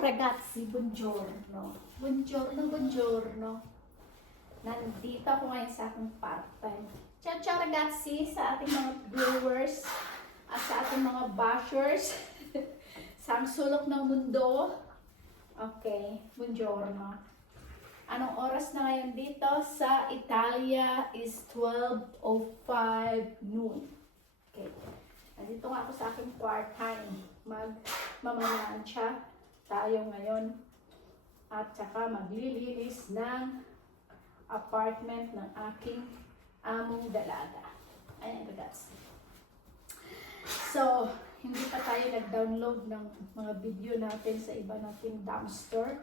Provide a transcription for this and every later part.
ragazzi, buongiorno. Buongiorno, buongiorno. Nandito ako ngayon sa aking part-time. Ciao, ciao ragazzi sa ating mga viewers at sa ating mga bashers sa ang sulok ng mundo. Okay, buongiorno. Anong oras na ngayon dito? Sa Italia is 12.05 noon. Okay. Nandito nga ako sa aking part-time. Magmamalansya tayo ngayon. At saka maglilinis ng apartment ng aking among dalaga. Ayan, guys. So, hindi pa tayo nag-download ng mga video natin sa iba nating dumpster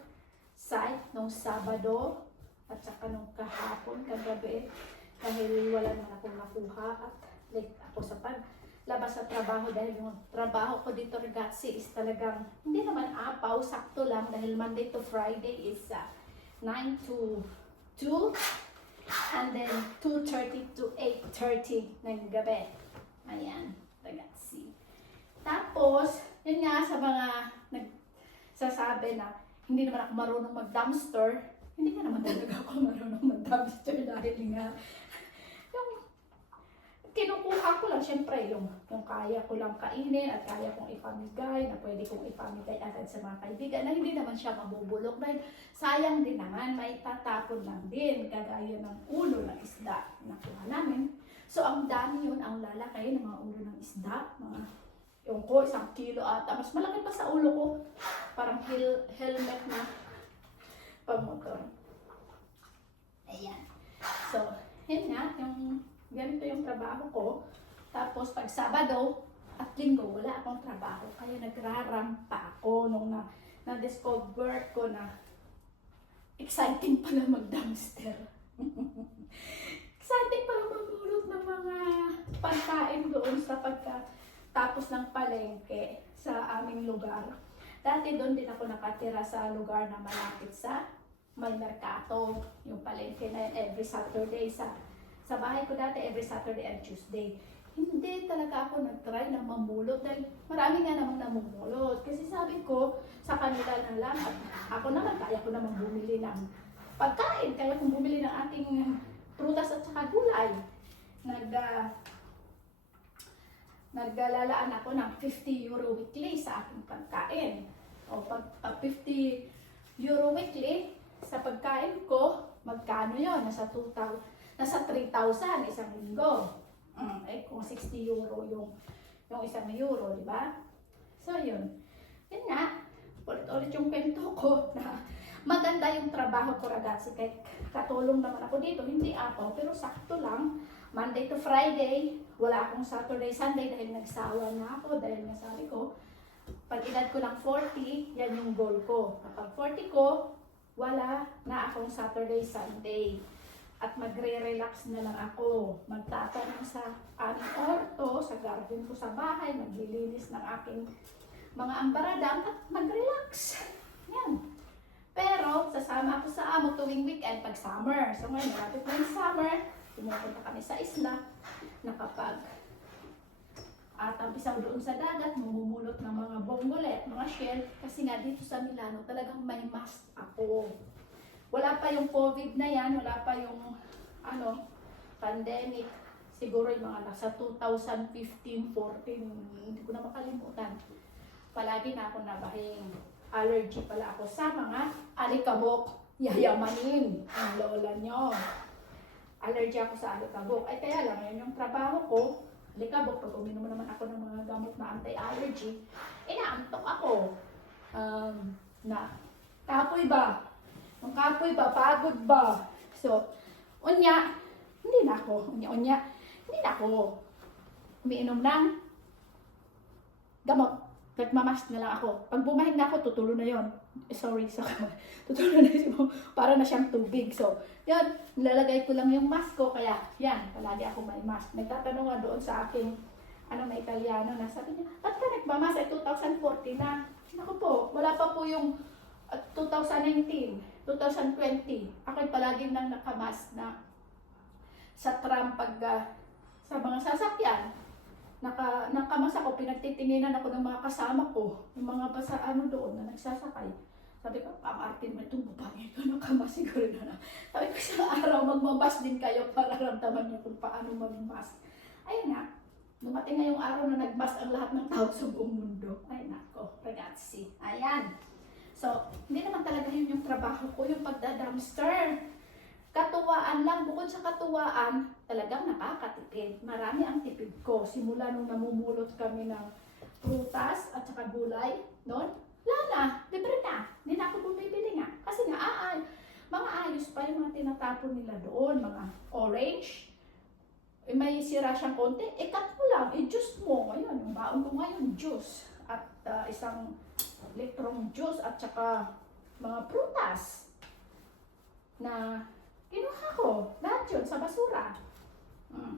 site nung Sabado at saka nung kahapon, kagabi dahil wala na akong nakuha at late ako sa paglabas sa trabaho dahil yung trabaho ko dito ragazzi is talagang hindi naman apaw, sakto lang dahil Monday to Friday is uh, 9 to 2 and then 2.30 to 8.30 ng gabi. Ayan, ragazzi. Tapos, yun nga sa mga nagsasabi na hindi naman ako marunong mag-dumpster, hindi nga naman talaga ako marunong mag-dumpster dahil nga kinukuha ko lang, syempre, yung, yung kaya ko lang kainin at kaya kong ipamigay, na pwede kong ipamigay agad sa mga kaibigan, na hindi naman siya mabubulok dahil sayang din naman, may tatapon lang din, kagaya ng ulo ng isda na nakuha namin. So, ang dami yun, ang lalaki ng mga ulo ng isda, mga yung ko, isang kilo ata. Mas malaki pa sa ulo ko. Parang hel helmet na pamotor. Ayan. So, yun nga, yung ganito yung trabaho ko. Tapos, pag Sabado at Linggo, wala akong trabaho. Kaya nagrarampa ako nung na, na-discover ko na exciting pala mag-dumpster. exciting pala mamulot ng mga pagkain doon sa pagka tapos ng palengke sa aming lugar. Dati doon din ako nakatira sa lugar na malapit sa may merkato, yung palengke na yun, every Saturday sa sa bahay ko dati every Saturday and Tuesday. Hindi talaga ako nag-try na mamulot dahil marami nga namang namumulot. Kasi sabi ko, sa kanila na lang at ako naman, kaya ko naman bumili ng pagkain, kaya kong bumili ng ating prutas at saka gulay. Nag, uh, naglalalaan ako ng 50 euro weekly sa aking pagkain. O pag, pag 50 euro weekly sa pagkain ko, magkano yon Nasa 2,000, nasa 3,000 isang linggo. Mm, eh kung 60 euro yung yung isang euro, di ba? So yun. Yun nga, ulit-ulit yung kwento ko na maganda yung trabaho ko ragazzi. Kahit katulong naman ako dito, hindi ako, pero sakto lang. Monday to Friday, wala akong Saturday, Sunday dahil nagsawa na ako dahil nasabi ko, pag edad ko ng 40, yan yung goal ko. Kapag 40 ko, wala na akong Saturday, Sunday. At magre-relax na lang ako. Magtatanong sa aming orto, sa garden ko sa bahay, maglilinis ng aking mga ambaradam at mag-relax. Yan. Pero, sasama ako sa amo tuwing weekend pag summer. So ngayon, malapit na summer, pumupunta kami sa isla na kapag at ang isaw doon sa dagat, mamumulot ng mga bongole, mga shell, kasi nga dito sa Milano talagang may mask ako. Wala pa yung COVID na yan, wala pa yung ano, pandemic. Siguro yung mga nasa 2015, 14, hindi ko na makalimutan. Palagi na ako nabahing allergy pala ako sa mga alikabok. Yayamanin ang lola nyo allergy ako sa alikabok. Ay kaya lang, yun yung trabaho ko, alikabok, pag uminom naman ako ng mga gamot na anti-allergy, inaantok ako. Um, na, kapoy ba? Yung kapoy ba? Pagod ba? So, unya, hindi na ako, unya, unya, hindi na ako umiinom ng gamot. Nagmamask na lang ako. Pag bumahing na ako, tutulo na yon. Eh, sorry, so, tutulo na yun. Para na siyang tubig. So, yan, nilalagay ko lang yung mask ko. Kaya, yan, palagi ako may mask. Nagtatanong nga doon sa aking, ano, may Italiano na sabi niya, ba't ka nagmamask? Ay, 2014 na. Naku po, wala pa po yung uh, 2019, 2020. Ako'y palagi nang nakamask na sa tram pag, uh, sa mga sasakyan. naka, nakamas ako, pinagtitinginan ako ng mga kasama ko, yung mga basa ano doon na nagsasakay. Sabi ko, ang arte mo itong babae ito, nakamas siguro na na. Sabi ko, isang araw magmabas din kayo para ramdaman niyo kung paano magmas. Ayun na, dumating na yung araw na nagmas ang lahat ng tao sa buong mundo. Ay nako, ragazzi. Ayan. So, hindi naman talaga yun yung trabaho ko, yung pagda-dumpster. Katuwaan lang, bukod sa katuwaan, talagang nakakatipid. Marami ang tipid ko. Simula nung namumulot kami ng prutas at saka gulay, noon, wala na, libre na. Hindi na ako bumibili nga. Kasi nga, ah, mga ayos pa yung mga tinatapon nila doon, mga orange. Eh, may sira siyang konti, eh cut mo lang, i-juice mo. Ngayon, yung baon ko ngayon, juice. At ah, isang litrong juice at saka mga prutas na kinuha ko. Lahat yun sa basura. Mm.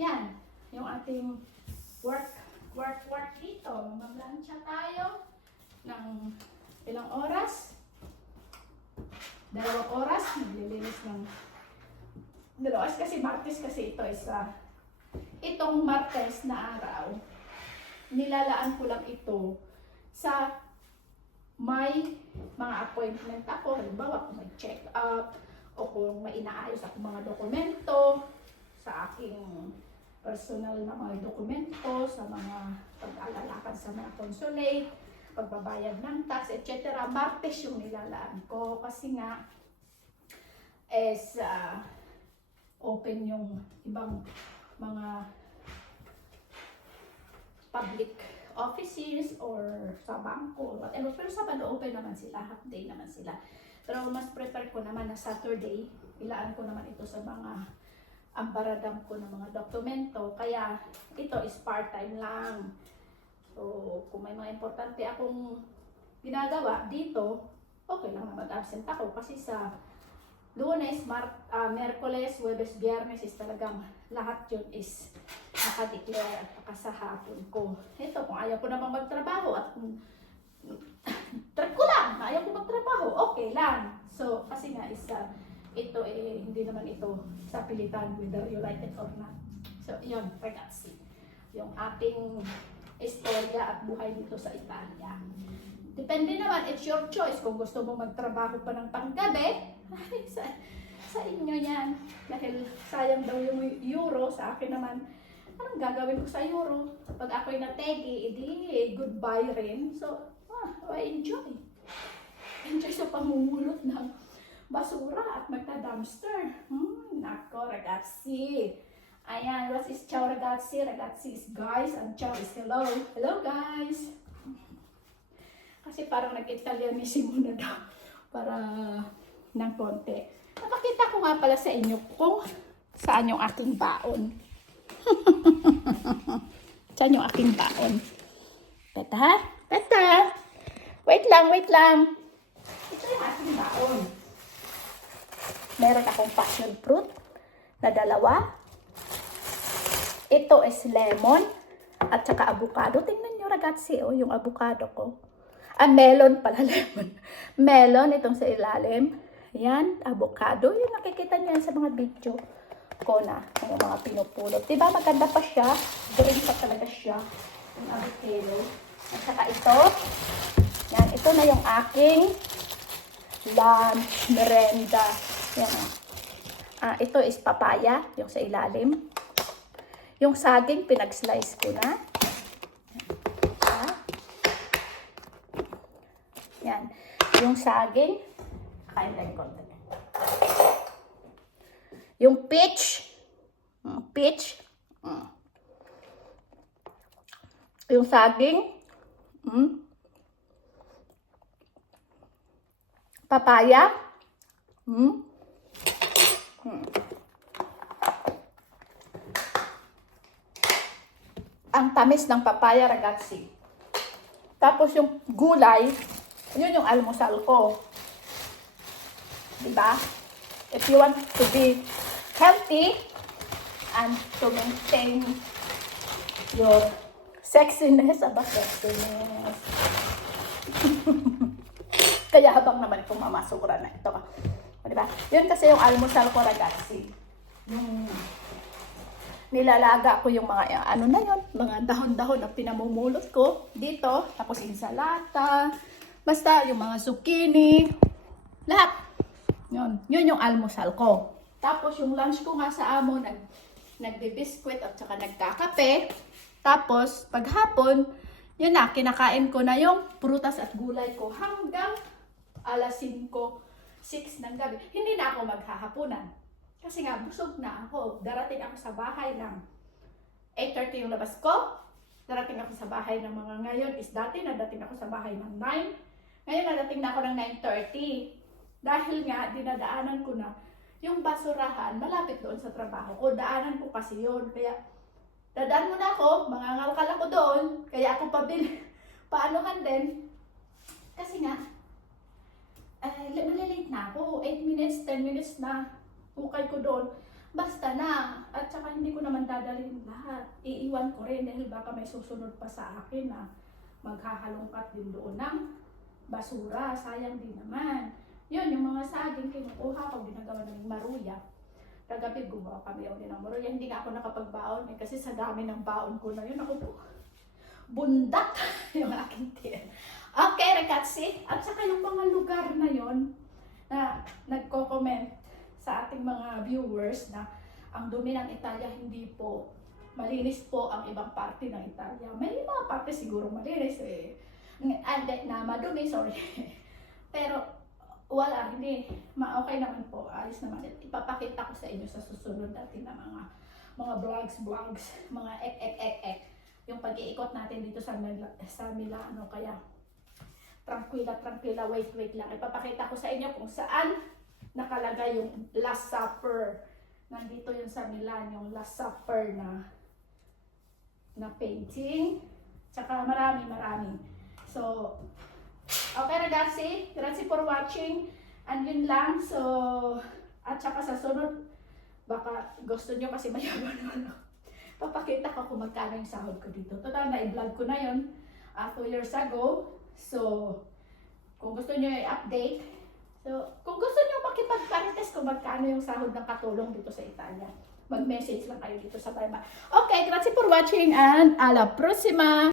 Yan, yung ating work, work, work dito. Maglansya tayo ng ilang oras. Dalawang oras, naglilinis ng dalawa kasi Martes kasi ito isa. Itong Martes na araw, nilalaan ko lang ito sa may mga appointment ako, halimbawa kung may check up o kung may inaayos ako mga dokumento sa aking personal na mga dokumento, sa mga pag-alalakad sa mga consulate, pagbabayad ng tax, etc. Martes yung nilalaan ko kasi nga is ah, open yung ibang mga public offices or sa bangko, whatever. Pero Sabado open naman sila, half day naman sila. Pero mas prefer ko naman na Saturday, ilaan ko naman ito sa mga ambaradam ko ng mga dokumento. Kaya ito is part-time lang. So, kung may mga importante akong ginagawa dito, okay lang na mag-absent ako kasi sa Lunes, Mar ah, Merkules, Huwebes, Biyernes is talagang lahat yun is nakadeclare at saka sa hapon ko. Ito, kung ayaw ko namang magtrabaho at kung trip ko lang, ayaw ko magtrabaho, okay lang. So, kasi nga is ah, ito eh, hindi naman ito sa pilitan whether you like it or not. So, yun, ragazzi. Yung ating istorya at buhay dito sa Italia. Depende naman, it's your choice. Kung gusto mo magtrabaho pa ng panggabi, sa, sa inyo yan. Dahil sayang daw yung euro, sa akin naman, anong gagawin ko sa euro? Pag ako'y nategi, edi goodbye rin. So, ah, I enjoy. Enjoy sa pamumulot ng basura at magta-dumpster. Hmm, nako, ragazzi. Ayan, what is ciao ragazzi? Ragazzi is guys, and ciao is hello. Hello guys! Kasi parang nag-Italianisimo na daw para ng konti. Napakita ko nga pala sa inyo kung saan yung aking baon. saan yung aking baon. Tata, tata. Wait lang, wait lang. Ito yung aking baon. Meron akong passion fruit na dalawa. Ito is lemon at saka avocado. Tingnan nyo ragazzi, oh, yung avocado ko. Ah, melon pala, lemon. Melon, itong sa ilalim. Yan, avocado. Yung nakikita niyo sa mga video ko na, yung mga pinupulot. Diba maganda pa siya? Green pa talaga siya. Yung avocado. At saka ito. Yan, ito na yung aking lunch, merenda. Yan. Ah, ito is papaya, yung sa ilalim. Yung saging, pinag-slice ko na. Ah. Yan. Yung saging, kain tayo konti. Yung peach, mm, peach, mm. yung saging, mm. papaya, mm. Mm. ang tamis ng papaya ragazzi. Tapos yung gulay, yun yung almusal ko. Diba? If you want to be healthy and to maintain your sexiness, aba sexiness. Kaya habang naman itong mamasura na ito. O, diba? Yun kasi yung almusal ko ragazzi. Yung nilalaga ko yung mga, ano na yon mga dahon-dahon na pinamumulot ko dito. Tapos insalata, basta yung mga zucchini, lahat. Yun, yun yung almusal ko. Tapos yung lunch ko nga sa amo, nag, nagbe-biskwit at saka nagkakape. Tapos, paghapon, yun na, kinakain ko na yung prutas at gulay ko hanggang alas 5, 6 ng gabi. Hindi na ako maghahapunan. Kasi nga, busog na ako. Darating ako sa bahay ng 8.30 yung labas ko. Darating ako sa bahay ng mga ngayon is dati nadating ako sa bahay ng 9. Ngayon nadating na ako ng 9.30. Dahil nga, dinadaanan ko na yung basurahan malapit doon sa trabaho ko. Daanan ko kasi yun. Kaya, dadaan muna ako, mangangalkal ako doon. Kaya ako pabili, paanuhan din. Kasi nga, eh, malilate na ako. 8 minutes, 10 minutes na hukay ko doon. Basta na. At saka hindi ko naman dadalhin lahat. Iiwan ko rin dahil baka may susunod pa sa akin na maghahalongkat din doon ng basura. Sayang din naman. Yun, yung mga saging kinukuha ko, ginagawa ng maruya. Kagabi gumawa kami ulit ng maruya. Hindi nga ako nakapagbaon eh, kasi sa dami ng baon ko na yun, ako po, bundak yung aking tiyan. Okay, ragazzi. At saka yung mga lugar na yon na nagko-comment sa ating mga viewers na ang dumi ng Italia hindi po malinis po ang ibang parte ng Italia. May mga parte siguro malinis eh. And na madumi, sorry. Pero wala, hindi. Ma okay naman po. Ayos naman. Ipapakita ko sa inyo sa susunod natin na mga mga vlogs, vlogs, mga ek, ek, ek, ek. Yung pag-iikot natin dito sa, Mila- sa Milano. Kaya, tranquila, tranquila, wait, wait lang. Ipapakita ko sa inyo kung saan nakalagay yung Last Supper. Nandito yun sa Milan, yung Last Supper na na painting. Tsaka marami, marami. So, okay ragazzi, grazie for watching. And yun lang. So, at saka sa sunod, baka gusto nyo kasi mayaman ano. Papakita ko kung magkano yung sahod ko dito. Total na i-vlog ko na yun uh, two years ago. So, kung gusto nyo i-update, so, kung gusto nyo makipag-contest kung magkano yung sahod ng katulong dito sa Italia, mag-message lang kayo dito sa Viber. Okay, grazie for watching and alla prossima!